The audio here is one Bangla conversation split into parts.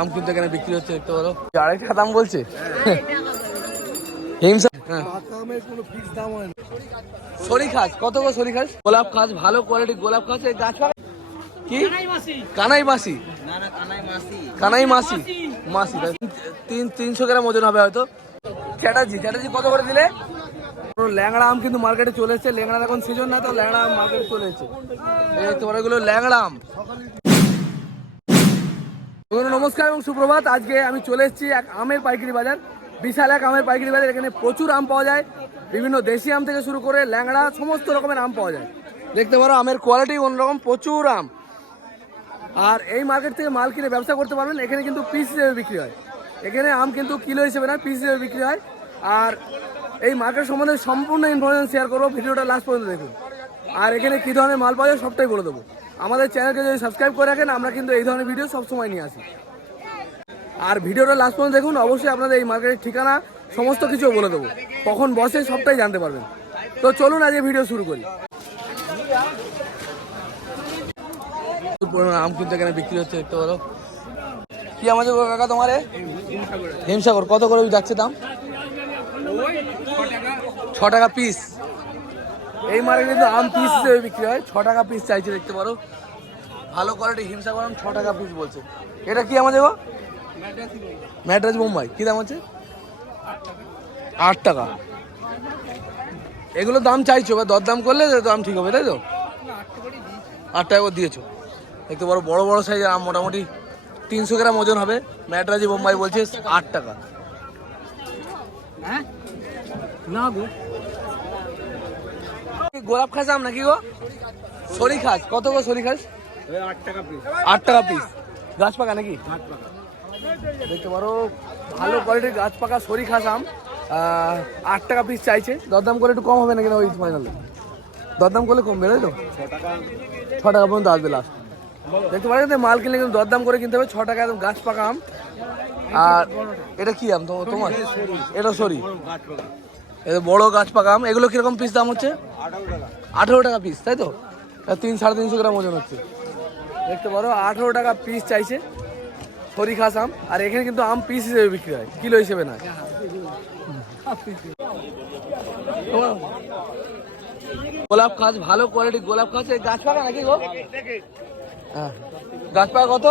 আম কিন্তু এখানে বিক্রি হচ্ছে, দেখতে পারো। আড়াইটা দাম বলছে? হ্যাঁ। সরি কত গোলাপ ভালো গোলাপ কি? কানাই মাসি কানাই মাসি মাসি তিন, তিনশো গ্রাম হবে হয়তো। কত করে দিলে? ল্যাংড়া আম কিন্তু মার্কেটে চলে এসেছে। ল্যাংড়া এখন সিজন না, তো ল্যাংড়া আম মার্কেটে চলে এসেছে। ল্যাংড়া আম। বন্ধুরা, নমস্কার এবং সুপ্রভাত। আজকে আমি চলে এসেছি এক আমের পাইকারি বাজার। বিশাল এক আমের পাইকারি বাজার। এখানে প্রচুর আম পাওয়া যায়। বিভিন্ন দেশি আম থেকে শুরু করে ল্যাংড়া সমস্ত রকমের আম পাওয়া যায়। দেখতে পারো আমের কোয়ালিটি অন্যরকম প্রচুর আম। আর এই মার্কেট থেকে মাল কিনে ব্যবসা করতে পারবেন। এখানে কিন্তু পিস হিসেবে বিক্রি হয়। এখানে আম কিন্তু কিলো হিসেবে না পিস হিসেবে বিক্রি হয়। আর এই মার্কেট সম্বন্ধে সম্পূর্ণ ইনফরমেশন শেয়ার করব। ভিডিওটা লাস্ট পর্যন্ত দেখুন। আর এখানে কী ধরনের মাল পাওয়া যায় সবটাই বলে দেবো। আমাদের চ্যানেলকে যদি সাবস্ক্রাইব করে রাখেন, আমরা কিন্তু এই ধরনের ভিডিও সবসময় নিয়ে আসি। আর ভিডিওটা লাস্ট পর্যন্ত দেখুন, অবশ্যই আপনাদের এই মার্কেটের ঠিকানা, সমস্ত কিছু বলে দেবো। কখন বসে সবটাই জানতে পারবেন। তো চলুন আজকে ভিডিও শুরু করি। আম কিন্তু এখানে বিক্রি হচ্ছে, দেখতে পারো। কি আমাদের কাকা তোমার? হিমসাগর কত করে যাচ্ছে দাম? ছ টাকা পিস এই মার্কেটে কিন্তু আম পিস হিসেবে বিক্রি হয়। ছ টাকা পিস চাইছে, দেখতে পারো। ভালো কোয়ালিটি হিমসাগর আম ছ টাকা পিস বলছে। এটা কি আমাদের গো? ম্যাড্রাস বোম্বাই। কি দাম হচ্ছে আট টাকা। এগুলো দাম চাইছো বা দরদাম করলে দাম ঠিক হবে, তাই তো? আট টাকা দিয়েছ। দেখতে বড় বড় বড় সাইজের আম, মোটামুটি তিনশো গ্রাম ওজন হবে। ম্যাডরাজি বোম্বাই বলছে আট টাকা। না গো। গোলাপ খাস আম নাকি গো? সরি খাস। কত গো সরি খাস? আট টাকা পিস গাছ পাকা নাকি? দেখতে পারো, ভালো কোয়ালিটির গাছ পাকা সরি খাস আম। আট টাকা পিস চাইছে। দরদাম করে একটু কম হবে না ওই ফাইনালে দরদাম করলে কমবে, তাই তো? ছ টাকা পর্যন্ত আসবে লাস্ট দেখতে পারেন মাল কিনলে কিন্তু দরদাম করে কিনতে হবে। ছ টাকা একদম গাছ পাকা আম। আর এটা কি আম তোমার? এটা সরি। এটা বড় গাছ পাকা আম, এগুলো কীরকম পিস দাম হচ্ছে? আঠেরো টাকা পিস তাই তো? তিন, সাড়ে তিনশো গ্রাম ওজন হচ্ছে। দেখতে পারো, আঠেরো টাকা পিস চাইছে সরি খাস আম, আর এখানে কিন্তু আম পিস হিসেবে বিক্রি হয়, কিলো হিসেবে না। গোলাপ খাস ভালো কোয়ালিটি গোলাপ খাস এই গাছ পাকা নাকি গো? হ্যাঁ। গাছ পাকা কত?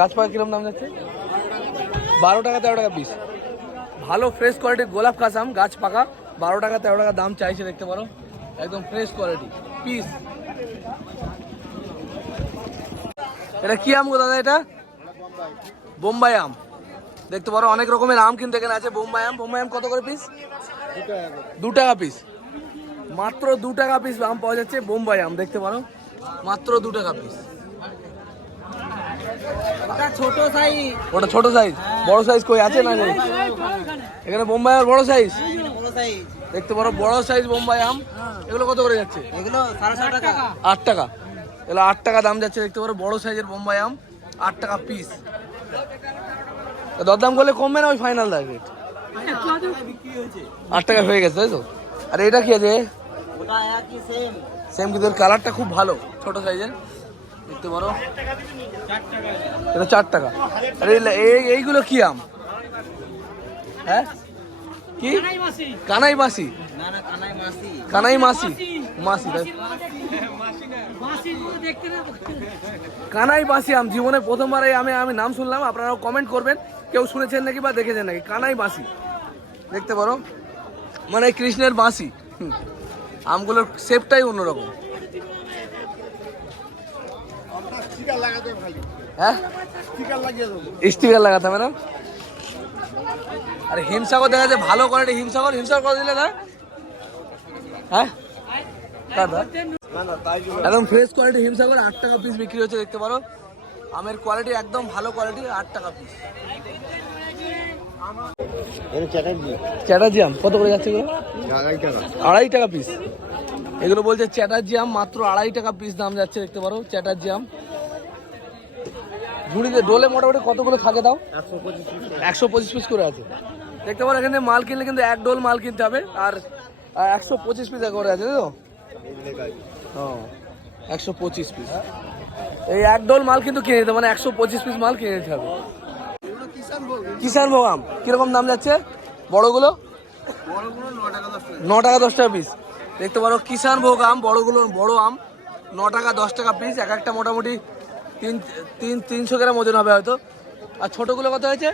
গাছ পাকা কিরম দাম যাচ্ছে? বারো টাকা, তেরো টাকা পিস ভালো ফ্রেশ কোয়ালিটির গোলাপ খাস আম গাছ পাকা, বারো টাকা, তেরো টাকা দাম চাইছে দেখতে পারো। একদম ফ্রেশ কোয়ালিটি পিস এটা কি আম গো দাদা এটা? বোম্বাই আম। দেখতে পারো, অনেক রকমের আম কিন্তু এখানে আছে। বোম্বাই আম বোম্বাই আম কত করে পিস দু টাকা পিস মাত্র দু টাকা পিস আম পাওয়া যাচ্ছে বোম্বাই আম, দেখতে পারো? মাত্র দু টাকা পিস ওটা ছোট সাইজ বড় সাইজ কই? আছে না নেই? এখানে। বোম্বাই আর বড় সাইজ বড় সাইজ দেখতে পারো বড় সাইজ বোম্বাই আম। এগুলো কত করে যাচ্ছে? এগুলো টাকা। আট টাকা। এগুলো আট টাকা দাম যাচ্ছে দেখতে পারো বড় সাইজের বোম্বাই আম। আট টাকা পিস দরদাম করলে কমবে না ওই ফাইনাল রেট আট টাকা হয়ে গেছে তাই তো? আর এটা কি আছে? সেম কিন্তু কালারটা খুব ভালো ছোট সাইজের দেখতে পারো। এটা চার টাকা। আর এই- এই- এইগুলো কি আম? হ্যাঁ? কি? কানাই মাসি কানাই মাসি মাসি কানাই বাসি আম, জীবনে প্রথমবার এই আমি আমি নাম শুনলাম, আপনারাও কমেন্ট করবেন। কেউ শুনেছেন নাকি বা দেখেছেন নাকি? কানাই বাসি দেখতে পারো? মানে কৃষ্ণের বাঁশি আমগুলোর শেপটাই অন্যরকম। হ্যাঁ? স্টিকার লাগাতে হবে না? আরে হিমসাগর দেখা যায় ভালো কোয়ালিটি হিমসাগর হিমসাগর কত দিলে না? হ্যাঁ? দাদা একদম ফ্রেশ কোয়ালিটি হিমসাগর আট টাকা পিস বিক্রি হচ্ছে দেখতে পারো। আমের কোয়ালিটি একদম ভালো কোয়ালিটি আট টাকা পিস চ্যাটার্জি। আম কত করে যাচ্ছে এগুলো? আড়াই টাকা। পিস এগুলো বলছে চ্যাটার্জি আম মাত্র আড়াই টাকা পিস দাম যাচ্ছে দেখতে পারো চ্যাটার্জি আম। ঝুড়িতে ডোলে মোটামুটি কতগুলো থাকে দাও? একশো পঁচিশ পিস করে। আছে। দেখতে পারো এখানে মাল কিনলে কিন্তু এক ডোল মাল কিনতে হবে আর একশো পঁচিশ পিস করে আছে তো? ও একশো পঁচিশ পিস এই এক ডোল মাল কিন্তু কিনে নিতে মানে একশো পঁচিশ পিস মাল কিনে নিতে হবে। কিষান ভোগ আম কীরকম দাম যাচ্ছে? বড়গুলো? ন টাকা দশ টাকা পিস দেখতে পারো কিষান ভোগ আম বড়গুলো বড় আম ন টাকা দশ টাকা পিস এক একটা মোটামুটি তিন তিন তিনশো গ্রাম ওজন হবে হয়তো। আর ছোটোগুলো কত হয়েছে?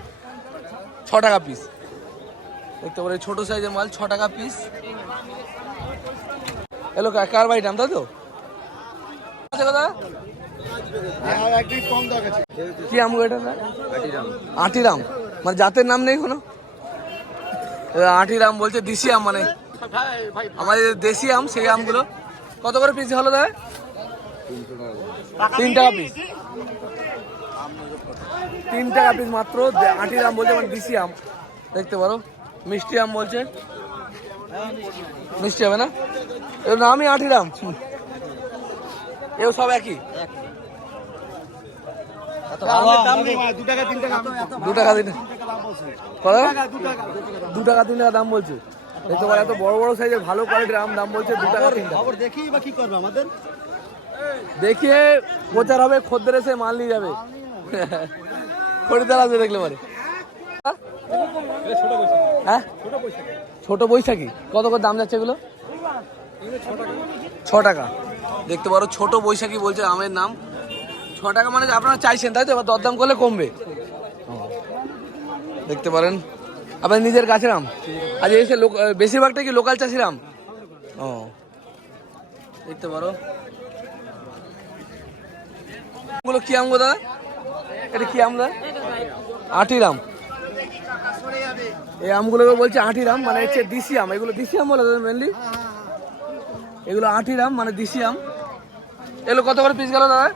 ছ টাকা পিস দেখতে পারো এই ছোটো সাইজের মাল ছ টাকা পিস এলো কার নাম তাই তো? আছে কথা? কি আম এটা আটিরাম। মানে জাতের নাম নেই কোনো? এবার আটিরাম বলছে দেশি আম মানে। আমাদের দেশি আম সেই আমগুলো। কত করে পিস হলো দাদা? তিন টাকা পিস তিন টাকা পিস মাত্র। দে- আটির আম বলছে মানে দেশি আম। দেখতে পারো। মিষ্টি আম বলছে। মিষ্টি হবে না? এর নামই আটির আম। এও সব একই? দু টাকা তিন টাকা দু টাকা তিন টাকা। দাম বলছে। দেখতে পারো এত বড় বড় সাইজের ভালো কোয়ালিটির আম দাম বলছে দু টাকা তিন টাকা। দেখি বা কি করবে আমাদের? দেখিয়ে প্রচার হবে, খদ্দের এসে মাল নিয়ে যাবে। খরিদার আসবে দেখলে পারে। হ্যাঁ? ছোট বৈশাখী। কত করে দাম যাচ্ছে এগুলো? ছ টাকা। দেখতে পারো, ছোট বৈশাখী বলছে আমের নাম। ছ টাকা মানে আপনারা চাইছেন, তাই তো? এবার দরদাম করলে কমবে। দেখতে পারেন। আপনার নিজের গাছের আম। আজ এসে বেশিরভাগটা কি লোকাল চাষির আম? ও। দেখতে পারো। আমগুলো কি আম দাদা? এটা কি আম দাদা? আটির আম এই আমগুলোকে বলছে আটির আম মানে হচ্ছে দিশি আম। এগুলো দিশি আম বলে মেনলি এগুলো আটির আম মানে দিশি আম। এগুলো কত করে পিস গেল দাদা?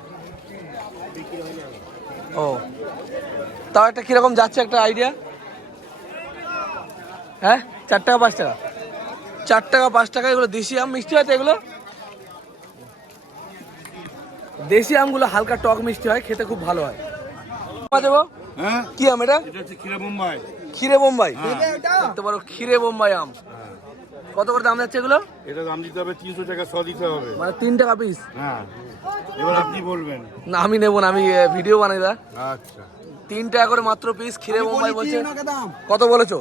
ও। তাও একটা কীরকম যাচ্ছে একটা আইডিয়া হ্যাঁ? চার টাকা পাঁচ টাকা। চার টাকা পাঁচ টাকা, এগুলো দেশি আম, মিষ্টি আছে এগুলো? দেশি আমগুলো হালকা টক মিষ্টি হয় খেতে খুব ভালো হয়। দেবো? হ্যাঁ? কি আম এটা? এটা হচ্ছে ক্ষীরে বোম্বাই। দেখতে পারো ক্ষীরে বোম্বাই আম। কত করে দাম যাচ্ছে এগুলো? এটা দাম দিতে হবে তিনশো টাকা শ দিতে হবে। মানে তিন টাকা পিস হ্যাঁ। এবার আপনি বলবেন। না আমি নেব না আমি ভিডিও বানাই দা। আচ্ছা। তিন টাকা করে মাত্র পিস ক্ষীরে বোম্বাই বলছে কত বলেছ?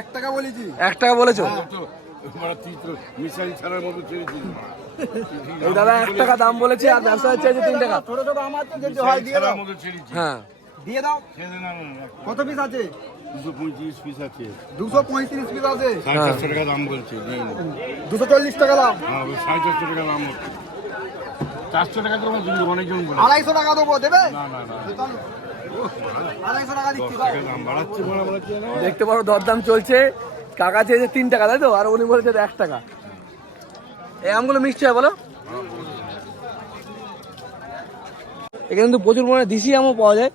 এক টাকা বলেছি। এক টাকা বলেছ? এই দাদা এক টাকা দাম বলেছে আর ব্যবসা হচ্ছে তিন টাকা। ছোট ছোট আমার তো যেতে মিশাই ছাড়ার মতো হ্যাঁ। দিয়ে দাও। ছেড়ে না না, না, কত পিস আছে? দুশো পঁয়ত্রিশ পিস আছে। দুশো পঁয়ত্রিশ পিস আছে? সাড়ে চারশো টাকা দাম বলছে দুশো চল্লিশ টাকা দাম। হ্যাঁ সাড়ে চারশো টাকা দাম চারশো টাকা তো কিন্তু অনেকজন আড়াইশো টাকা দেবো দেবে? না না না? দেখতে পারো দরদাম চলছে। কাকা চেয়েছে তিন টাকা, তাই তো? আর উনি বলেছে এক টাকা। এই আমগুলো মিষ্টি হয়, বলো। এখানে কিন্তু প্রচুর পরিমাণে দেশি আমও পাওয়া যায়।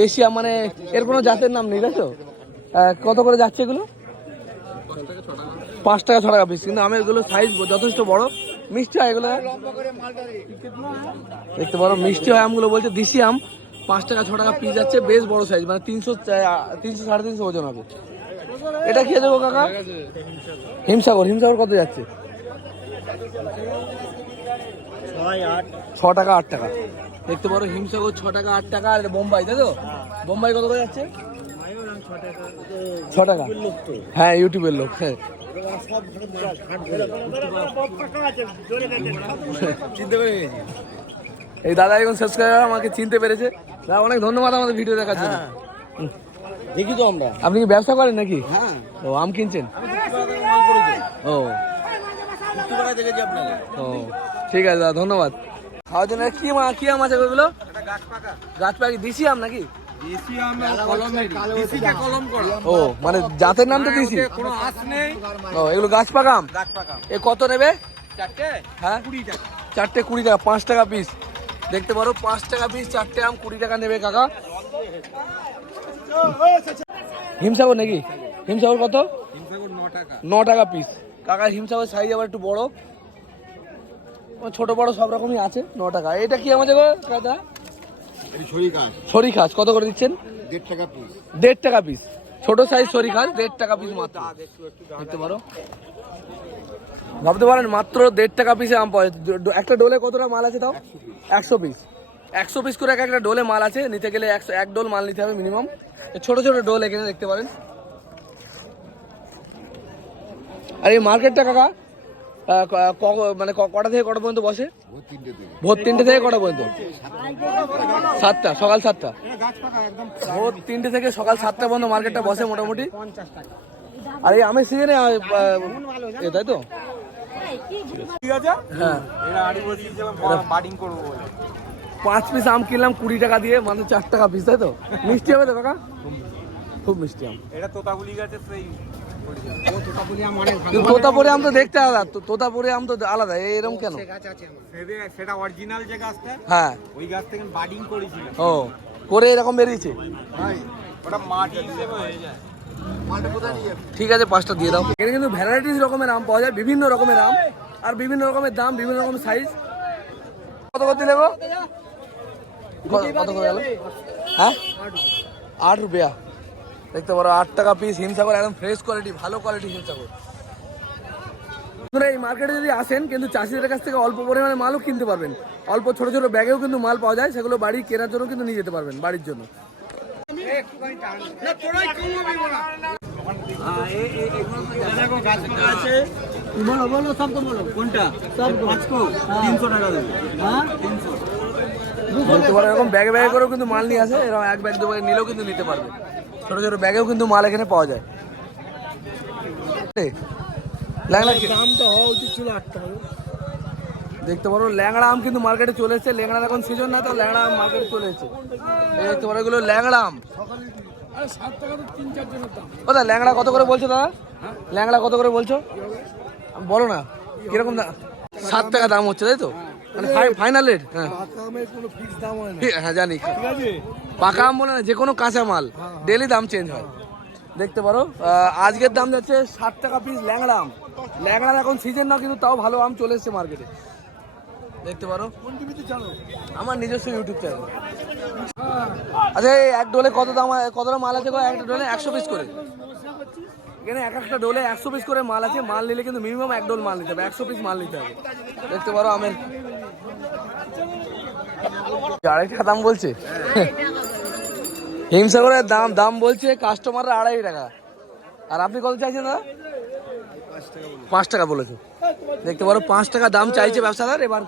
দেশি আম মানে এর কোনো জাতের নাম নেই, তাই তো? কত করে যাচ্ছে এগুলো? পাঁচ টাকা, ছ টাকা পিস কিন্তু আমের এগুলো সাইজ যথেষ্ট বড়। মিষ্টি হয় এগুলো। দেখতে পারো, মিষ্টি হয় আমগুলো বলছে, দেশি আম। পাঁচ টাকা, ছ টাকা পিস যাচ্ছে, বেশ বড় সাইজ মানে তিনশো তিনশো, সাড়ে তিনশো ওজন হবে। এটা কি দেবো কাকা? হিমসাগর হিমসাগর কত যাচ্ছে? ছ টাকা আট টাকা। দেখতে পারো হিমসাগর ছ টাকা আট টাকা আর বোম্বাই তাই তো? বোম্বাই কত করে যাচ্ছে? ছ টাকা হ্যাঁ ইউটিউবের লোক হ্যাঁ। এই দাদা এখন সাবস্ক্রাইবার আমাকে চিনতে পেরেছে। দাদা অনেক ধন্যবাদ আমাদের ভিডিও দেখার জন্য। হুম। দেখি তো আমরা। আপনি কি ব্যবসা করেন নাকি? হ্যাঁ। ও আম কিনছেন? ও। ও ঠিক আছে দাদা ধন্যবাদ। খাওয়ার জন্য কি মা কি আম আছে ওগুলো গাছ পাখি দিশি আম নাকি? ও মানে জাতের নাম তো ও এগুলো গাছ এ কত নেবে? হ্যাঁ? চারটে কুড়ি টাকা পাঁচ টাকা পিস দেখতে পারো পাঁচ টাকা পিস চারটে আম কুড়ি টাকা নেবে কাকা। হিমসাগর নাকি? হিমসাগর কত? ন টাকা। পিস কাকা হিমসাগর সাইজ আবার একটু বড়। ছোট বড় সব রকমই আছে ন টাকা। এটা কি আমাদের দাদা? সরি খাস কত করে দিচ্ছেন? দেড় টাকা পিস দেড় টাকা পিস ছোট সাইজ সরি খাস দেড় টাকা পিস মাত্র। দেখতে পারো। ভাবতে পারেন মাত্র দেড় টাকা পিসে আম পাওয়া একটা ডোলে কতটা মাল আছে তাও? একশো পিস একশো পিস করে এক একটা ডোলে মাল আছে নিতে গেলে একশো এক ডোল মাল নিতে হবে মিনিমাম ছোট ছোট ডোল এখানে দেখতে পারেন। আর এই মার্কেটটা কাকা মানে ক- কটা থেকে কটা পর্যন্ত বসে? ভোর তিনটে থেকে কটা পর্যন্ত? সাতটা সকাল সাতটা। ভোর তিনটে থেকে সকাল সাতটা পর্যন্ত মার্কেটটা বসে মোটামুটি। আর এই আমের সিজনে তাই তো? হ্যাঁ। পাঁচ পিস আম কিনলাম কুড়ি টাকা দিয়ে মানে চার টাকা পিস তাই তো? মিষ্টি হবে তো কাকা? খুব মিষ্টি আম। এটা তোতাগুলি গাছের সেই তোতাপুরি আম তো দেখতে আলাদা তোতাপুরি আম তো আলাদা এরকম কেন? সেটা অরিজিনাল যে গাছটা হ্যাঁ। ওই গাছ থেকে বাডিং করেছিল। ও করে এরকম বেরিয়েছে? ওটা মাটি হিসেবে হয়ে যায়। ঠিক আছে পাঁচটা দিয়ে দাও। এখানে কিন্তু ভ্যারাইটিস রকমের আম পাওয়া যায় বিভিন্ন রকমের আম আর বিভিন্ন রকমের দাম বিভিন্ন রকমের সাইজ কত কত ক- কত করে গেল? হ্যাঁ? আট রুপিয়া। দেখতে পারো আট টাকা পিস হিমসাগর একদম ফ্রেশ কোয়ালিটি ভালো কোয়ালিটি হিমসাগর। বন্ধুরা এই মার্কেটে যদি আসেন কিন্তু চাষিদের কাছ থেকে অল্প পরিমাণে মালও কিনতে পারবেন। অল্প ছোট ছোট ব্যাগেও কিন্তু মাল পাওয়া যায় সেগুলো বাড়ি কেনার জন্য কিন্তু নিয়ে যেতে পারবেন বাড়ির জন্য। বলো। বলো সব তো বলো। কোনটা? সব পাঁচশো? তিনশো টাকা দেবো। হ্যাঁ? তিনশো। বলতে এরকম ব্যাগে ব্যাগে করেও কিন্তু মাল নিয়ে আসে এরকম এক ব্যাগ দু ব্যাগ নিলেও কিন্তু নিতে পারবে। ছোট ছোট ব্যাগেও কিন্তু মাল এখানে পাওয়া যায়। দেখতে পারো ল্যাংড়া আম কিন্তু মার্কেটে চলে এসেছে। ল্যাংড়ার এখন সিজন না তো ল্যাংড়া আম মার্কেটে চলে এসেছে। দেখতে পারো এগুলো ল্যাংড়া আম। দাম। দাদা ল্যাংড়া কত করে বলছো দাদা? ল্যাংড়া কত করে বলছো? বলো না কীরকম দাম সাত টাকা দাম হচ্ছে তাই তো? মানে ফাইনাল রেট হ্যাঁ। কোনো ফিক্স দাম হয় না। হ্যাঁ জানি। ঠিক আছে? পাকা আম বলে না যে কোনো কাঁচা মাল ডেলি দাম চেঞ্জ হয়। দেখতে পারো আজকের দাম যাচ্ছে ষাট টাকা পিস ল্যাংড়া আম। ল্যাংড়ার এখন সিজন না কিন্তু তাও ভালো আম চলে এসছে মার্কেটে দেখতে পারো। আমার নিজস্ব ইউটিউব চ্যানেল আচ্ছা এই এক ডোলে কত দাম কতটা মাল আছে? একটা ডোলে একশো পিস করে। এখানে এক একটা ডোলে একশো পিস করে মাল আছে। মাল নিলে কিন্তু মিনিমাম এক ডোল মাল নিতে হবে একশো পিস মাল নিতে হবে। দেখতে পারো আমের আড়াই টাকা দাম বলছে। হিমসাগরের দাম দাম বলছে কাস্টমাররা আড়াই টাকা। আর আপনি কত চাইছেন দাদা? পাঁচ টাকা বলেছে। দেখতে পারো পাঁচ টাকা দাম চাইছে ব্যবসাদার। এবার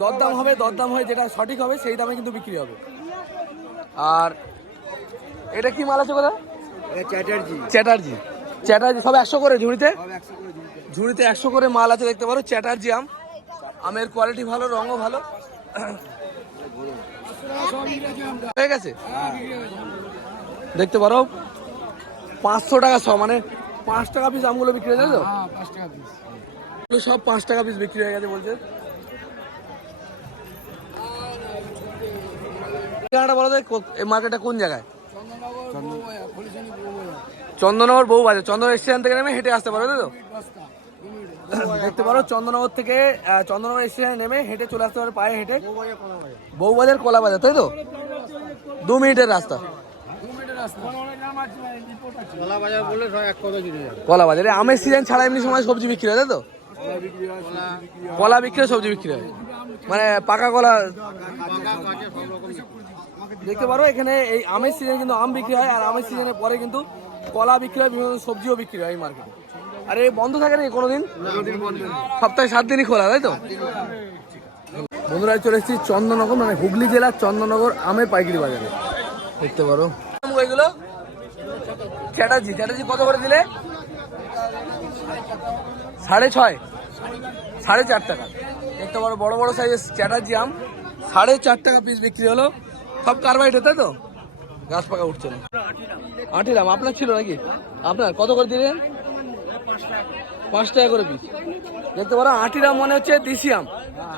দরদাম হবে দরদাম হয়ে যেটা সঠিক হবে সেই দামে কিন্তু বিক্রি হবে। আর এটা কি মাল আছে কোথা চ্যাটার্জি। চ্যাটার্জি। চ্যাটার্জি সব একশো করে ঝুড়িতে? ঝুড়িতে। একশো করে মাল আছে দেখতে পারো। চ্যাটার্জি আম। আমের কোয়ালিটি ভালো রঙও ভালো। হয়ে গেছে? দেখতে পারো পাঁচশো টাকা সব মানে পাঁচ টাকা পিস আমগুলো বিক্রি হয়ে যাবে তো? হ্যাঁ সব পাঁচ টাকা পিস বিক্রি হয়ে গেছে বলছে। ঠিকানাটা বলো এই মার্কেটটা কোন জায়গায়? চন্দননগর বউ বাজার চন্দন স্টেশন থেকে নেমে হেঁটে আসতে পারো তাই তো? দেখতে পারো চন্দননগর থেকে আহ, চন্দননগর স্টেশনে নেমে হেঁটে চলে আসতে পারো পায়ে হেঁটে। বউবাজার কলা বাজার তাই তো? দু মিনিটের রাস্তা। কলা বাজারে আমের সিজন ছাড়া এমনি সময় সবজি বিক্রি হয় তাই তো? কলা বিক্রি হয় সবজি বিক্রি হয়। মানে পাকা কলা দেখতে পারো এখানে এই আমের সিজনে কিন্তু আম বিক্রি হয় আর আমের সিজনের পরে কিন্তু কলা বিক্রি হয় বিভিন্ন সবজিও বিক্রি হয় এই মার্কেটে আর বন্ধ থাকে না কোনোদিন? সপ্তাহে সাত দিনই খোলা, তাই তো? বন্ধুরা চলে এসেছি চন্দননগর মানে হুগলি জেলার চন্দননগর আমের পাইকারি বাজারে। দেখতে পারো। এগুলো? চ্যাটার্জি। চ্যাটার্জি কত করে দিলে? সাড়ে ছয়। সাড়ে চার টাকা। দেখতে পারো, বড় বড় সাইজের চ্যাটার্জি আম। সাড়ে চার টাকা পিস বিক্রি হলো। সব কার্বাইড তাই তো? গাছ পাকা উঠছে না। আটিরাম, আপনার ছিল নাকি? আপনার, কত করে দিলেন? পাঁচ টাকা করে। পিস দেখতে পারো আটিরাম মনে হচ্ছে দেশি আম।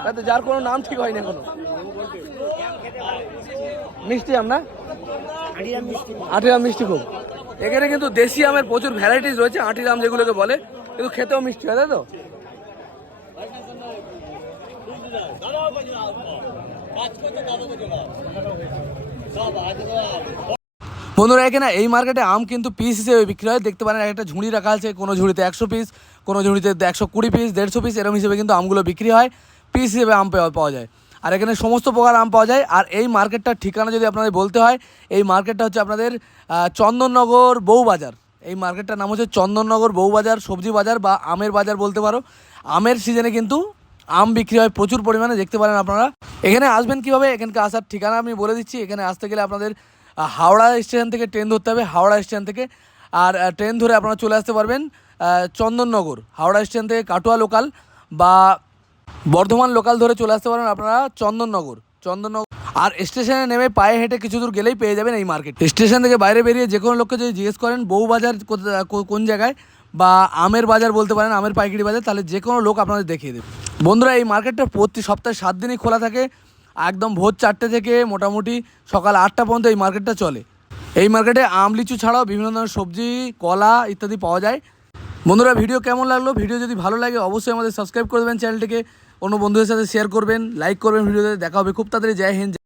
তাতে যার কোনো নাম ঠিক হয়নি এখনও। মিষ্টি আম না? আটিরাম মিষ্টি খুব। এখানে কিন্তু দেশি আমের প্রচুর ভ্যারাইটিস রয়েছে আটিরাম যেগুলোকে বলে। কিন্তু খেতেও মিষ্টি হয়, তাই তো? বন্ধুরা, এখানে এই মার্কেটে আম কিন্তু পিস হিসেবে বিক্রি হয়। দেখতে পারেন, একটা ঝুড়ি রাখা আছে, কোনো ঝুড়িতে একশো পিস কোনো ঝুড়িতে একশো কুড়ি পিস দেড়শো পিস এরকম হিসেবে কিন্তু আমগুলো বিক্রি হয়। পিস হিসেবে আম পাওয়া যায়। আর এখানে সমস্ত প্রকার আম পাওয়া যায়। আর এই মার্কেটটার ঠিকানা যদি আপনাদের বলতে হয়, এই মার্কেটটা হচ্ছে আপনাদের চন্দননগর বউবাজার। এই মার্কেটটার নাম হচ্ছে চন্দননগর বউবাজার, সবজি বাজার বা আমের বাজার বলতে পারো। আমের সিজনে কিন্তু আম বিক্রি হয় প্রচুর পরিমাণে, দেখতে পারেন আপনারা। এখানে আসবেন কীভাবে? এখানকে আসার ঠিকানা আমি বলে দিচ্ছি। এখানে আসতে গেলে আপনাদের হাওড়া স্টেশন থেকে ট্রেন ধরতে হবে, হাওড়া স্টেশন থেকে। আর ট্রেন ধরে আপনারা চলে আসতে পারবেন চন্দননগর, হাওড়া স্টেশন থেকে কাটোয়া লোকাল বা বর্ধমান লোকাল ধরে চলে আসতে পারেন আপনারা চন্দননগর চন্দননগর। আর স্টেশনে নেমে পায়ে হেঁটে কিছু দূর গেলেই পেয়ে যাবেন এই মার্কেট স্টেশন থেকে বাইরে বেরিয়ে যে কোনো লোককে যদি জিজ্ঞেস করেন, বউ বাজার কোন জায়গায় বা আমের বাজার বলতে পারেন, আমের পাইকারি বাজার, তাহলে যে কোনো লোক আপনাদের দেখিয়ে দেবে। বন্ধুরা, এই মার্কেটটা প্রতি সপ্তাহে সাত দিনই খোলা থাকে। একদম ভোর চারটে থেকে মোটামুটি সকাল আটটা পর্যন্ত এই মার্কেটটা চলে। এই মার্কেটে আম, লিচু ছাড়াও বিভিন্ন ধরনের সবজি, কলা ইত্যাদি পাওয়া যায়। বন্ধুরা, ভিডিও কেমন লাগল? ভিডিও যদি ভালো লাগে, অবশ্যই আমাদের সাবস্ক্রাইব করে দেবেন চ্যানেলটিকে। অন্য বন্ধুদের সাথে শেয়ার করবেন লাইক করবেন, ভিডিওতে দেখা হবে। খুব তাড়াতাড়ি, জয় হিন্দ